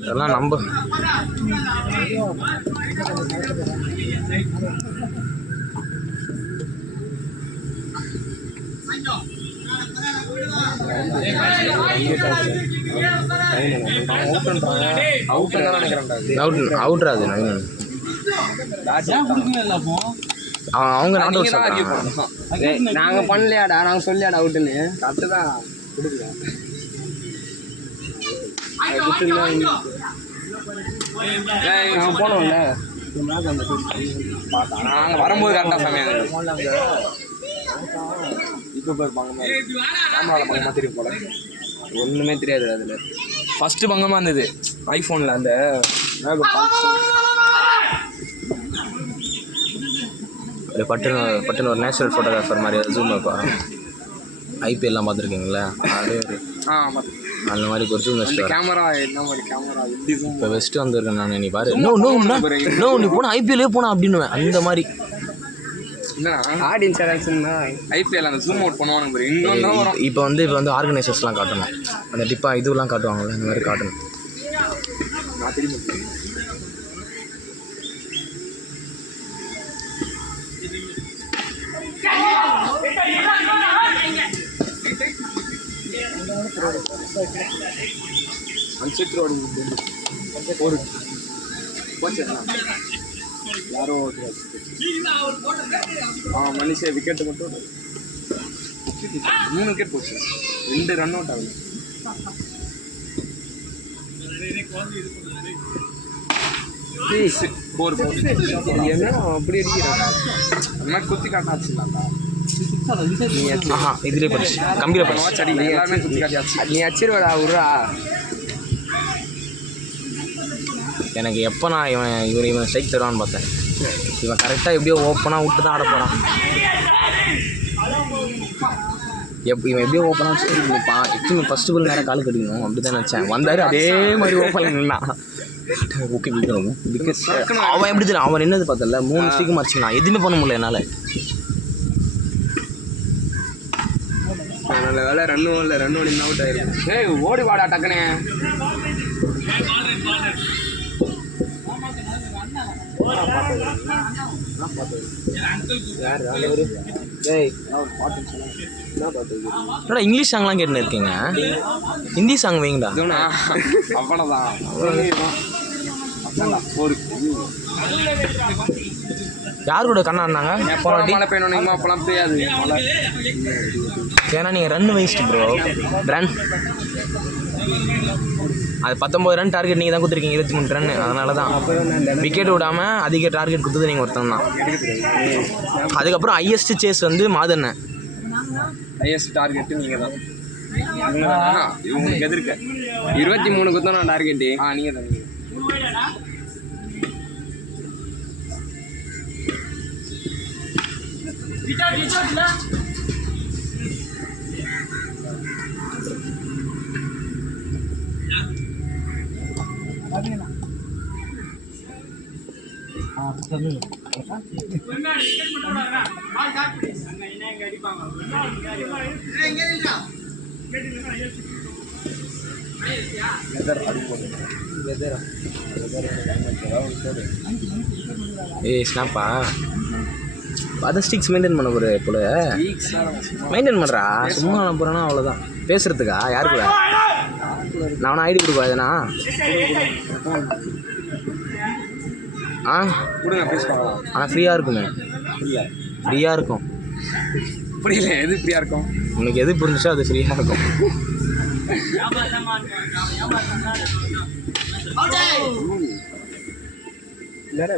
இதெல்லாம் நம்ப அவுட்ராது அவங்க நாங்க பண்ணலையாடா, நாங்க சொல்லியாடா அவுட்டுன்னு. கரெக்டு தான் கொடுக்கல. போனோம்ல நாங்க வரும்போது கரெக்டா சமயம் இப்போ பங்கமா திருப்பி போல ஒண்ணுமே தெரியாது. அதுல ஃபர்ஸ்ட் பங்கமா இருந்தது ஐபோன்ல. அந்த பட்டுன்னு ஒரு நேச்சுரல் ஃபோட்டோகிராஃபர் மாதிரி ஜூம் அப்பா ஐபிஎல்லாம் பார்த்துருக்கீங்களா? அதே அந்த மாதிரி ஒரு ஜூம் வெஸ்ட் கேமரா. என்ன மாதிரி கேமரா? இப்போ வெஸ்ட்டு வந்துருக்கேன் நான். நீ பாரு நோ நீ போனால் ஐபிஎல்லே போனா அப்படின்னுவேன். அந்த மாதிரி ஆடியன்ஸ் ஐபிஎல் அந்த ஜூம் அவுட் பண்ணுவானுங்க. இப்போ வந்து ஆர்கனைசர்ஸ்லாம் காட்டணும். அந்த டிப்பா இதுவெல்லாம் காட்டுவாங்கள்ல, அந்த மாதிரி காட்டணும். நான் தெரியும். யாரோ மனுஷன் விக்கெட்டு மட்டும் 3 விக்கெட் போச்சு. 2 ரன் அவுட் ஆகுது. என்ன அப்படி அடிக்கிறாங்க? குத்தி காட்டாச்சுலாம்டா. இதுலேயே படிச்சு கம்பியில் படிச்சு எல்லாருமே குத்தி காட்டியாச்சு. நீ அச்சிருவாடா உர்றா. எனக்கு எப்போ நான் இவன் ஸ்ட்ரைக் தருவான்னு பார்த்தேன். இவன் கரெக்டாக எப்படியோ ஓப்பனாக விட்டு தான் ஆட போகிறான். இவன் எப்படியோ ஓப்பனாக வச்சு ஃபஸ்ட்டு பால் நேரம் கால் கட்டிக்கணும் அப்படி தான் நினச்சேன். வந்தார் அதே மாதிரி ஓப்பனில் நின்னான். ஓகே பிகாஸ் அவன் எப்படி தெரியும், அவன் என்னது பார்த்தல 3 ஸ்டிக்கு மறைச்சிக்கலாம். எதுவுமே பண்ண முடியல என்னால். நல்ல வேலை ரன் ஓடி அவுட் ஆயிருக்கு. ஏய் ஓடி வாடா டக்குனே. இங்கிலீஷ் சாங்லாம் கேட்டுன்னு இருக்கீங்க. ஹிந்தி சாங் வைங்கடா. அவ்வளோதான். யார் கூட கண்ணாடினாங்க? மழை பெய்யணும் அப்பெல்லாம் பெய்யாது. ஏன்னா நீங்கள் ரன் வேஸ்ட் ப்ரோ. ரன் அது 19 ரன் டார்கெட் நீங்கள் தான் கொடுத்துருக்கீங்க. 23 ரன். அதனால தான் விக்கெட் விடாமல் அதிக டார்கெட் கொடுத்தது நீங்கள் ஒருத்தன் தான். அதுக்கப்புறம் ஹையஸ்ட் சேஸ் வந்து மாதண்ணன். ஹையஸ்ட் டார்கெட் நீங்கள் தான். இவங்களுக்கு எதிர்க்க 23 குத்தம் நான் டார்கெட்டு. நீங்கள் தான். ஏய் ஸ்னாப்பா அதை ஸ்டிக்ஸ் மெயின்டைன் பண்ண போகிற போல. மெயின்டைன் பண்ணுறா. சும்மா நான் போகிறேன்னா அவ்வளோதான். பேசுகிறதுக்கா யாரு கூட? நான் ஐடி கொடுக்காதுண்ணா. ஆனால் ஃப்ரீயாக இருக்குமே. ஃப்ரீயாக இருக்கும். புரியல. எது ஃப்ரீயாக இருக்கும்? உனக்கு எது புரிஞ்சுச்சோ அது ஃப்ரீயாக இருக்கும்.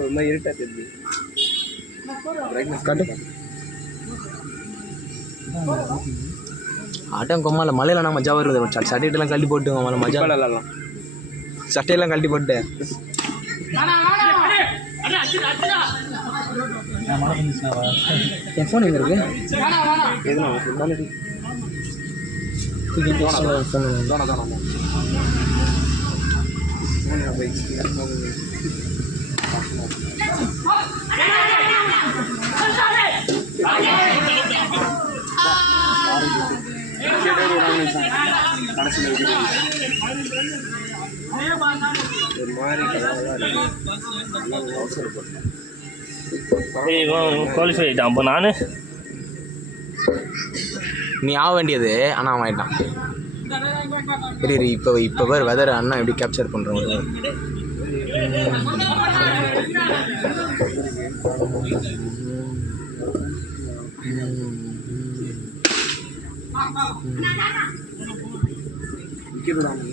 ரொம்ப இருட்டா தெரியுது. ஆட்டம் கொம்மால மழையில நான் மஜா வருது. சட்டையெல்லாம் கழட்டி போட்டு மஜா இல்லலாம். சட்டையெல்லாம் கழட்டி போட்டு என் ஃபோன் எங்கே இருக்கு? ஒரு மாதிரி கலராக இருக்கு. நல்லா அவசரப்பட்டேன். குவாலிஃபை ஆகிட்டான். அப்போ நான் நீ ஆக வேண்டியது ஆனால் அவன் ஆயிட்டான். சரி இப்போ வேறு வெதர் அண்ணா எப்படி கேப்சர் பண்ணுறவங்க. விற்கிறதாங்க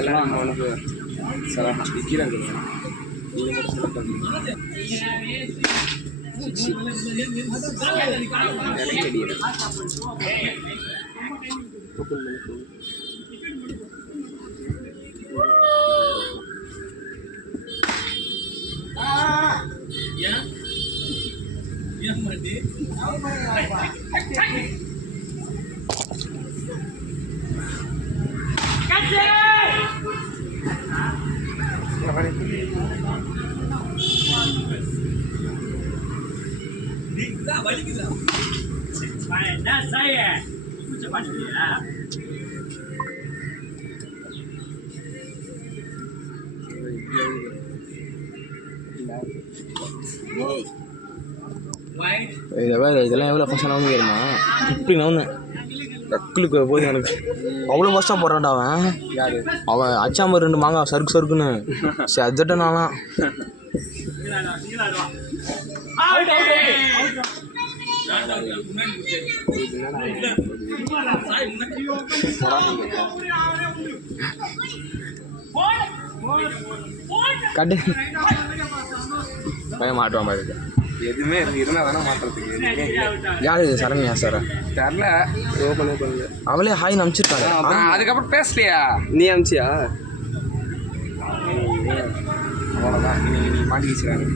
எல்லாம் அவனுக்கு சார் விற்கிறாங்க. நீங்கள் மட்டும் சொல்லிட்டாங்க இதெல்லாம் எவ்வளோ ஃபஸ்ட்டாக நவுந்து வருமா? இப்படி நவுந்தேன் டக்குலுக்கு போய் எனக்கு அவ்வளோ ஃபஸ்ட்டாக போடுறான்டா அவன். யாரு அவன் அச்சாம 2 மாங்காய் சறுக்கு சறுக்குன்னு செஜட்ட நான்லாம். கட்டு பையன் மாட்டுவான் பாரு. எதுவுமே இருந்தால் தானே மாற்றுறதுக்கு. யார் இது? சரண்யா சாரா? தெரில. ஓப்பன் பண்ணுங்க. அவளே ஹாய் அனுப்பிச்சிருக்காங்க. அதுக்கப்புறம் பேசலையா? நீ அனுப்பிச்சியா? அவ்வளோதான். நீ மாட்டி வச்சுறாங்க.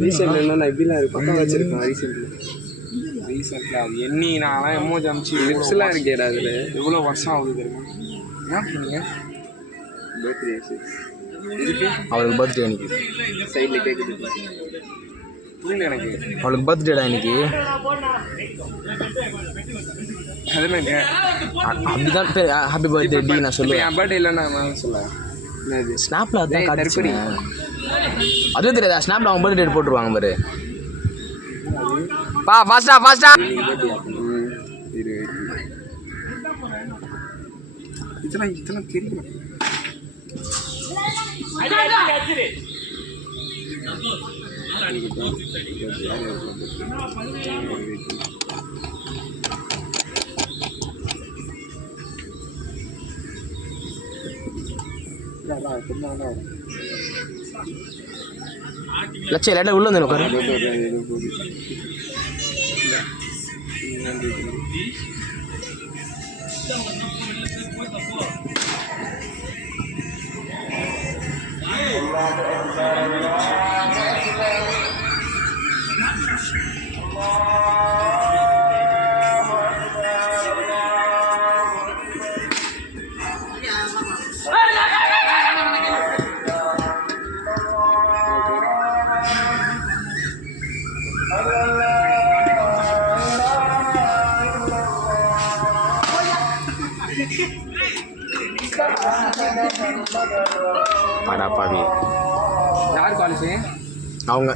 ரீசெண்ட் என்ன இப்படிலாம் இருக்கு பக்கம் வச்சிருக்கேன். ரீசெண்டில் அது எண்ணி நான்லாம் எமோஜி அனுப்பிச்சு லிப்ஸ்லாம் இருக்கேடா. அதில் எவ்வளோ வருஷம் ஆகுது தெரியுமா? என்ன பண்ணீங்க? பர்த்டே இதுக்கு அவளுக்கு பர்த்டே அன்னைக்கு சைடில் கேட்குது. புரியல எனக்கு. அவளுக்கு பர்த்டேடா இன்னைக்கு. அதெல்லாம் அப்படிதான் ஹாப்பி பர்த்டே டி நான் சொல்லுவேன். என் பர்த்டே இல்லைன்னா நான் சொல்ல ஸ்னாப்ல அதான் காட்டுச்சு. அதுவும் தெரியாதா? ஸ்னாப்ல அவன் பர்த்டே போட்டுருவாங்க பாரு. பா ஃபாஸ்டா இதெல்லாம் தெரியும். லட்சம் இல்லாட்ட உள்ள வந்து உட்காரு. பாவி யார் குவாலிஃபை? அவங்க